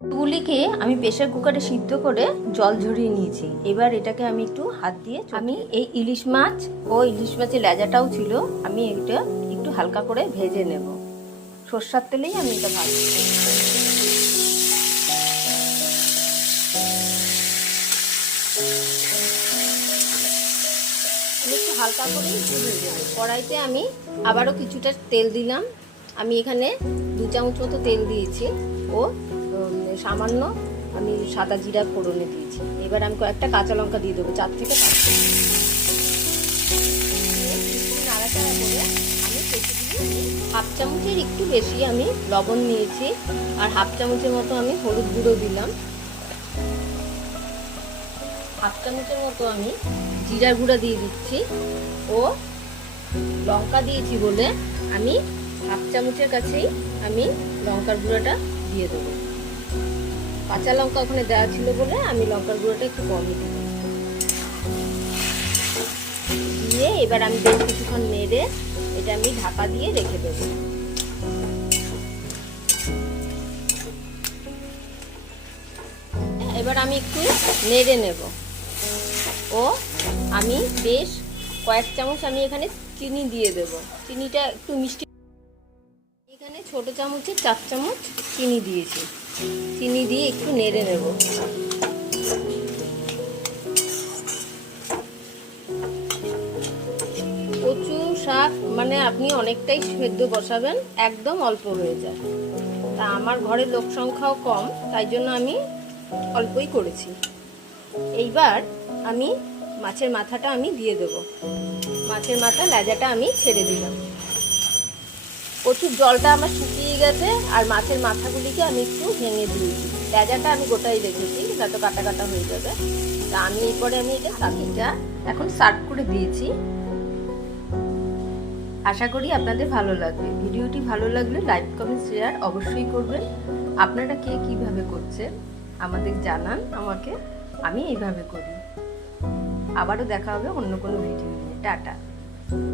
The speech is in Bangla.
গুলিকে আমি প্রেশার কুকারে সিদ্ধ করে জল ঝরিয়ে নিয়েছি। এবার এটাকে আমি একটু হাত দিয়ে আমি এই ইলিশ মাছ ও ইলিশ মাছের লেজাটাও ছিল, আমি এটা একটু হালকা করে ভেজে নেব। সর্ষার তেলেই আমি এটা আমি একটু হালকা ভেজে নেব। কড়াইতে আমি আবারও কিছুটা তেল দিলাম। আমি এখানে দু চামচ মতো তেল দিয়েছি। ও সামান্য আমি সাদা জিরা ফোড়নে দিয়েছি। এবার আমি কয়েকটা কাঁচা লঙ্কা দিয়ে দেবো, চার থেকে করে আমি হাফ চামচের একটু বেশি আমি লবণ নিয়েছি, আর হাফ চামচের মতো আমি হলুদ গুঁড়ো দিলাম। হাফ চামচের মতো আমি জিরা গুঁড়া দিয়ে দিচ্ছি। ও লঙ্কা দিয়েছি বলে আমি হাফ চামচের কাছেই আমি লঙ্কার গুঁড়োটা দিয়ে দেবো। কাঁচা লঙ্কা ওখানে দেওয়া ছিল বলে আমি লঙ্কার গুঁড়োটা একটু কমই দিয়ে এবার আমি বেশ কিছুক্ষণ নেড়ে এটা আমি ঢাকা দিয়ে রেখে দেবো। এবার আমি একটু নেড়ে নেব। ও, আমি বেশ কয়েক চামচ আমি এখানে চিনি দিয়ে দেব। চিনিটা একটু মিষ্টি। এখানে ছোট চামচে চার চামচ চিনি দিয়েছি। চিনি দিয়ে একটু নেড়ে নেব। কচু শাক মানে আপনি অনেকটাই সেদ্ধ বসাবেন, একদম অল্প হয়ে যায়। তা আমার ঘরে লোক সংখ্যাও কম, তাই জন্য আমি অল্পই করেছি। এইবার আমি মাছের মাথাটা আমি দিয়ে দেব। মাছের মাথা, লেজাটা আমি ছেড়ে দিলাম। প্রচুর জলটা আমার শুকিয়ে গেছে আর মাছের মাথাগুলিকে আমি একটু ভেঙে দিয়েছি। লেজাটা আমি গোটাই রেখেছি তা তো কাটা কাটা হয়ে যাবে। তা আমি এরপরে আমি এটা সাকিটা এখন সার্ভ করে দিয়েছি। আশা করি আপনাদের ভালো লাগবে। ভিডিওটি ভালো লাগলে লাইক কমেন্ট শেয়ার অবশ্যই করবেন। আপনারা কে কীভাবে করছেন আমাদের জানান আমাকে। আমি এইভাবে করি। আবারও দেখা হবে অন্য কোনো ভিডিও নিয়ে। টাটা।